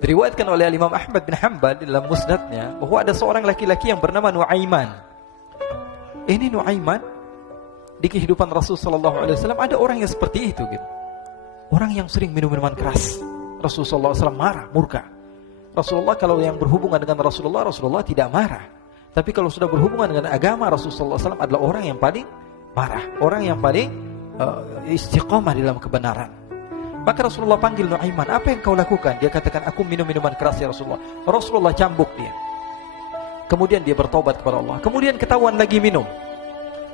Diriwayatkan oleh Imam Ahmad bin Hanbal dalam musnadnya bahwa ada seorang laki-laki yang bernama Nuaiman. Ini Nuaiman di kehidupan Rasul sallallahu alaihi wasallam ada orang yang seperti itu gitu. Orang yang sering minum minuman keras. Rasul sallallahu alaihi wasallam marah, murka. Rasulullah kalau yang berhubungan dengan Rasulullah tidak marah. Tapi kalau sudah berhubungan dengan agama, Rasul sallallahu alaihi wasallam adalah orang yang paling marah, orang yang paling istiqamah dalam kebenaran. Maka Rasulullah panggil Nuaiman, apa yang kau lakukan? Dia katakan, aku minum minuman keras ya Rasulullah. Rasulullah cambuk dia. Kemudian dia bertobat kepada Allah. Kemudian ketahuan lagi minum.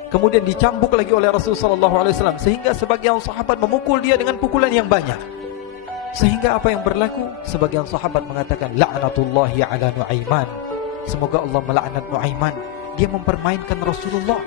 Kemudian dicambuk lagi oleh Rasulullah SAW. Sehingga sebagian sahabat memukul dia dengan pukulan yang banyak. Sehingga apa yang berlaku? Sebagian sahabat mengatakan, la'natullahi ala Nuaiman. Semoga Allah melaknat Nuaiman. Dia mempermainkan Rasulullah.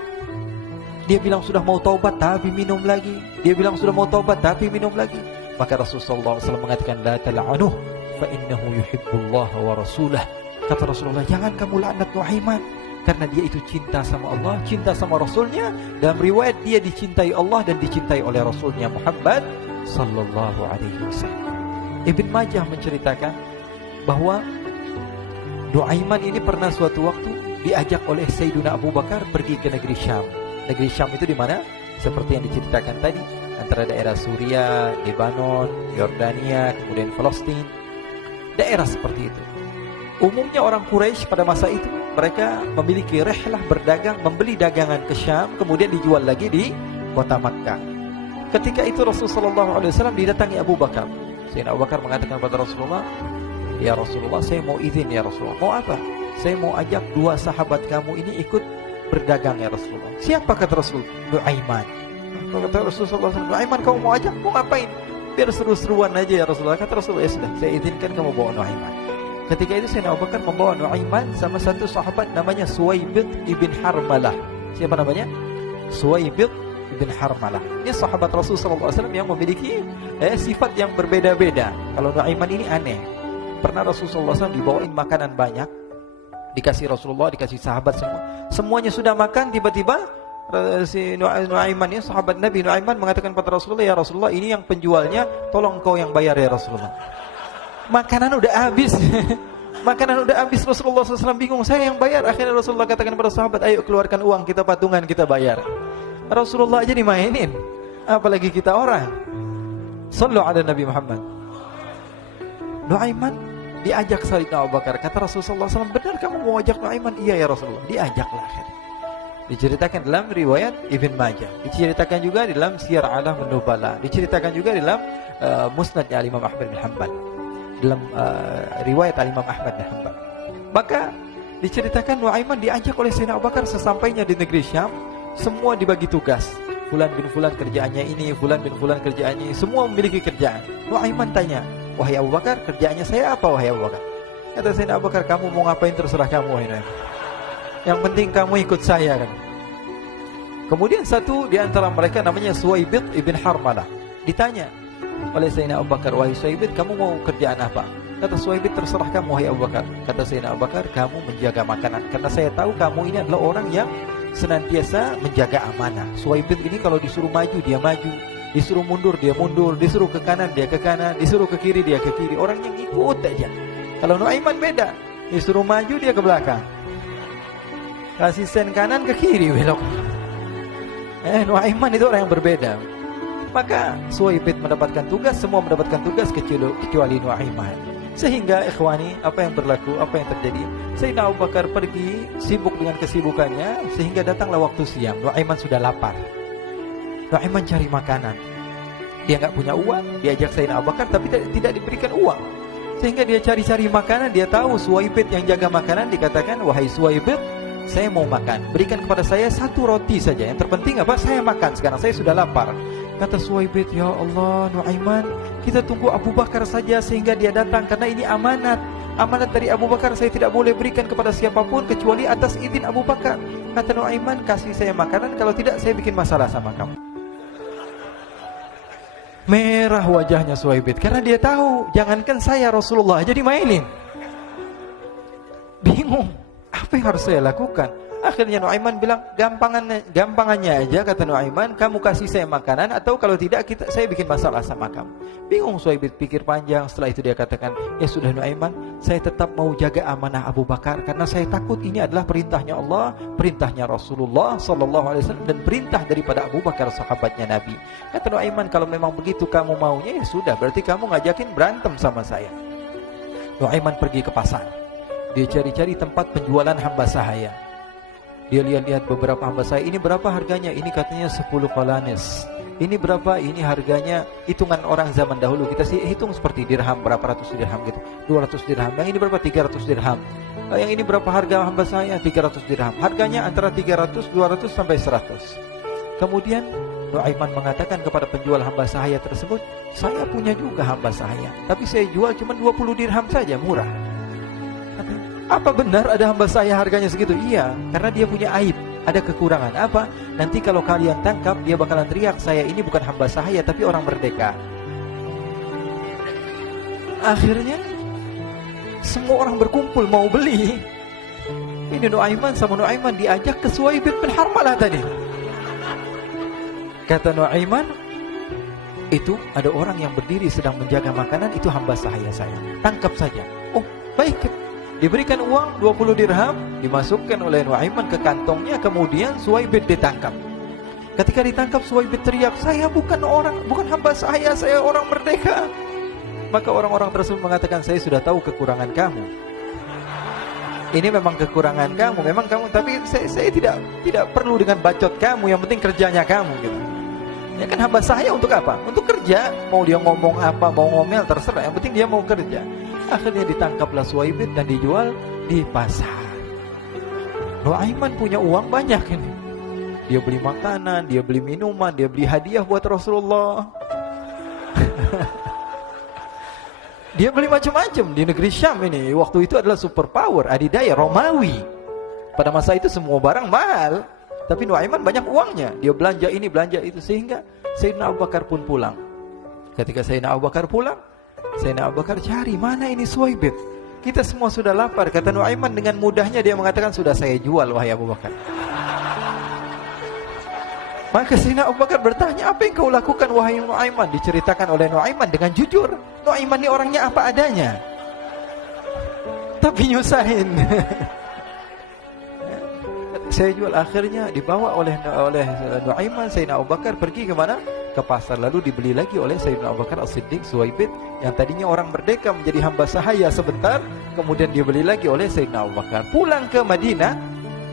Dia bilang sudah mau taubat tapi minum lagi. Dia bilang sudah mau taubat tapi minum lagi. Maka Rasulullah SAW mengatakan, la tal'anuh fa innahu yuhibbullah wa rasulah. Kata Rasulullah, jangan kamu laknat Nuaiman, karena dia itu cinta sama Allah, cinta sama Rasulnya. Dalam riwayat dia dicintai Allah dan dicintai oleh Rasulnya Muhammad sallallahu alaihi wasallam. Ibn Majah menceritakan bahwa Nuaiman ini pernah suatu waktu diajak oleh Sayyidina Abu Bakar pergi ke negeri Syam. Negeri Syam itu di mana? Seperti yang diceritakan tadi, antara daerah Suriah, Lebanon, Yordania, kemudian Palestina. Daerah seperti itu. Umumnya orang Quraisy pada masa itu mereka memiliki rihlah berdagang, membeli dagangan ke Syam, kemudian dijual lagi di kota Makkah. Ketika itu Rasulullah SAW didatangi Abu Bakar. Sayyidina Abu Bakar mengatakan kepada Rasulullah, ya Rasulullah, saya mau izin ya Rasulullah. Mau apa? Saya mau ajak dua sahabat kamu ini ikut berdagang ya Rasulullah. Siapa kata Rasul? Nuaiman. Kata Rasulullah, Nuaiman kamu mau ajak? Mau ngapain? Biar seru-seruan aja ya Rasulullah. Kata Rasulullah, ya sudah, saya izinkan kamu bawa Nuaiman. Ketika itu Sayyidina Abu Bakar membawa Nuaiman sama satu sahabat namanya Suwaibid ibn Harmalah. Siapa namanya? Suwaibid ibn Harmalah. Ini sahabat Rasulullah SAW yang memiliki sifat yang berbeda-beda. Kalau Nuaiman ini aneh. Pernah Rasulullah SAW dibawain makanan banyak, dikasih Rasulullah, dikasih sahabat semua. Semuanya sudah makan, tiba-tiba si Nuaiman ini, sahabat Nabi Nuaiman mengatakan kepada Rasulullah, ya Rasulullah, ini yang penjualnya, tolong kau yang bayar ya Rasulullah. Makanan udah habis. Makanan udah habis. Rasulullah SAW bingung, saya yang bayar. Akhirnya Rasulullah katakan kepada sahabat, ayo keluarkan uang, kita patungan, kita bayar. Rasulullah aja dimainin, apalagi kita orang. Sallu ala Nabi Muhammad. Nuaiman diajak Sayyidina Abu Bakar. Kata Rasulullah SAW, benar kamu mau ajak Nuaiman? Iya ya Rasulullah. Diajaklah akhirnya. Diceritakan dalam riwayat Ibn Majah, diceritakan juga dalam Siyar A'lam An-Nubala, diceritakan juga dalam Musnadnya Imam Ahmad bin Hanbal, dalam riwayat Imam Ahmad bin Hanbal. Maka diceritakan Nuaiman diajak oleh Sayyidina Abu Bakar. Sesampainya di negeri Syam, semua dibagi tugas. Fulan bin Fulan kerjaannya ini, Fulan bin Fulan kerjaannya ini, semua memiliki kerjaan. Nuaiman tanya, wahai Abu Bakar, kerjaannya saya apa wahai Abu Bakar? Kata Sayyidina Abu Bakar, kamu mau ngapain terserah kamu wahai Nuaiman. Yang penting kamu ikut saya kan. Kemudian satu di antara mereka namanya Suwaibid ibn Harmalah. Ditanya oleh Sayyidina Abu Bakar, wahai Suwaibid, kamu mau kerjaan apa? Kata Suwaibid, terserah kamu wahai Abu Bakar. Kata Sayyidina Abu Bakar, kamu menjaga makanan, karena saya tahu kamu ini adalah orang yang senantiasa menjaga amanah. Suwaibid ini kalau disuruh maju dia maju, disuruh mundur dia mundur, disuruh ke kanan dia ke kanan, disuruh ke kiri dia ke kiri. Orang yang ikut aja. Kalau Nuaiman beda, disuruh maju dia ke belakang, kasih sen kanan ke kiri belok. Nuaiman itu orang yang berbeda. Maka Suwaibid mendapatkan tugas, semua mendapatkan tugas kecuali Nuaiman. Sehingga ikhwani, apa yang berlaku, apa yang terjadi? Sayyidina Abu Bakar pergi sibuk dengan kesibukannya, sehingga datanglah waktu siang. Nuaiman sudah lapar. Nuaiman cari makanan. Dia nggak punya uang, diajak Sayyidina Abu Bakar tapi tidak diberikan uang. Sehingga dia cari-cari makanan. Dia tahu Suwaibid yang jaga makanan. Dikatakan, wahai Suwaibid, saya mau makan, berikan kepada saya satu roti saja. Yang terpenting apa? Saya makan sekarang, saya sudah lapar. Kata Suwaibid, ya Allah Nuaiman, kita tunggu Abu Bakar saja sehingga dia datang, karena ini amanat. Amanat dari Abu Bakar, saya tidak boleh berikan kepada siapapun kecuali atas izin Abu Bakar. Kata Nuaiman, kasih saya makanan, kalau tidak saya bikin masalah sama kamu. Merah wajahnya Suwaibid, karena dia tahu, jangankan saya, Rasulullah aja dimainin. Bingung, apa yang harus saya lakukan? Akhirnya Nuaiman bilang, gampangannya aja, kata Nuaiman, kamu kasih saya makanan, atau kalau tidak saya bikin masalah sama kamu. Bingung Suhaib pikir panjang. Setelah itu dia katakan, ya sudah Nuaiman, saya tetap mau jaga amanah Abu Bakar, karena saya takut ini adalah perintahnya Allah, perintahnya Rasulullah SAW, dan perintah daripada Abu Bakar, sahabatnya Nabi. Kata Nuaiman, kalau memang begitu kamu maunya, ya sudah, berarti kamu ngajakin berantem sama saya. Nuaiman pergi ke pasar. Dia cari-cari tempat penjualan hamba sahaya. Dia lihat-lihat beberapa hamba sahaya. Ini berapa harganya? Ini katanya 10 qalanis. Ini berapa? Ini harganya hitungan orang zaman dahulu. Kita sih hitung seperti dirham, berapa ratus dirham gitu. 200 dirham. Yang ini berapa? 300 dirham. Yang ini berapa harga hamba sahaya? 300 dirham. Harganya antara 300, 200 sampai 100. Kemudian Nuaiman mengatakan kepada penjual hamba sahaya tersebut, saya punya juga hamba sahaya, tapi saya jual cuma 20 dirham saja, murah. Apa benar ada hamba saya harganya segitu? Iya, karena dia punya aib, ada kekurangan. Apa? Nanti kalau kalian tangkap, dia bakalan teriak, saya ini bukan hamba sahaya, tapi orang merdeka. Akhirnya semua orang berkumpul mau beli. Ini Nuaiman sama Nuaiman diajak ke Suhaib bin Harmalah tadi. Kata Nuaiman, itu ada orang yang berdiri sedang menjaga makanan, itu hamba sahaya saya, tangkap saja. Oh, baik. Diberikan uang 20 dirham, dimasukkan oleh Nuaiman ke kantongnya, kemudian Suhaib ditangkap. Ketika ditangkap, Suhaib teriak, saya bukan hamba saya orang merdeka. Maka orang-orang tersebut mengatakan, saya sudah tahu kekurangan kamu. Ini memang kekurangan kamu, tapi saya tidak perlu dengan bacot kamu, yang penting kerjanya kamu gitu. Ya kan hamba saya untuk apa? Untuk kerja. Mau dia ngomong apa, mau ngomel, terserah, yang penting dia mau kerja. Akhirnya ditangkaplah Suhaib dan dijual di pasar. Nuaiman punya uang banyak ini. Dia beli makanan, dia beli minuman, dia beli hadiah buat Rasulullah. Dia beli macam-macam di negeri Syam ini. Waktu itu adalah superpower, adidaya Romawi. Pada masa itu semua barang mahal, tapi Nuaiman banyak uangnya. Dia belanja ini, belanja itu, sehingga Sayyidina Abu Bakar pun pulang. Ketika Sayyidina Abu Bakar pulang, Sayyidina Abu Bakar cari, mana ini Suhaib? Kita semua sudah lapar. Kata Nuaiman dengan mudahnya dia mengatakan, sudah saya jual wahai Abu Bakar. Maka Sayyidina Abu Bakar bertanya, apa yang kau lakukan wahai Nuaiman? Diceritakan oleh Nuaiman dengan jujur. Nuaiman ini orangnya apa adanya, tapi nyusahin. Saya jual. Akhirnya dibawa oleh Nuaiman, Sayyidina Abu Bakar pergi ke mana? Ke pasar. Lalu dibeli lagi oleh Sayyidina Abu Bakar As-Siddiq, Suhaib yang tadinya orang merdeka menjadi hamba sahaya sebentar, kemudian dibeli lagi oleh Sayyidina Abu Bakar. Pulang ke Madinah,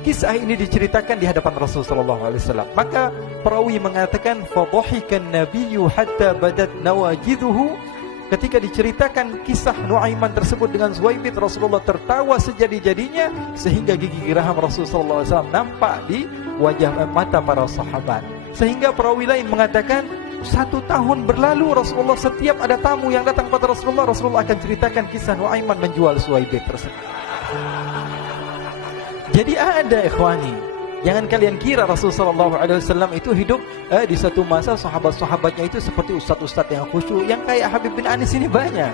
kisah ini diceritakan di hadapan Rasulullah SAW. Maka perawi mengatakan, fadhahikan nabiyyu hatta badat nawajiduhu. Ketika diceritakan kisah Nuaiman tersebut dengan Suhaib, Rasulullah tertawa sejadi-jadinya, sehingga gigi geraham Rasulullah SAW nampak di wajah mata para sahabat. Sehingga perawi lain mengatakan, 1 tahun berlalu Rasulullah, setiap ada tamu yang datang pada Rasulullah akan ceritakan kisah Nuaiman menjual Suhaib tersebut. Jadi ada ikhwani, jangan kalian kira Rasulullah SAW itu hidup di satu masa sahabat-sahabatnya itu seperti ustaz-ustaz yang khusyuk, yang kayak Habib bin Anis ini banyak.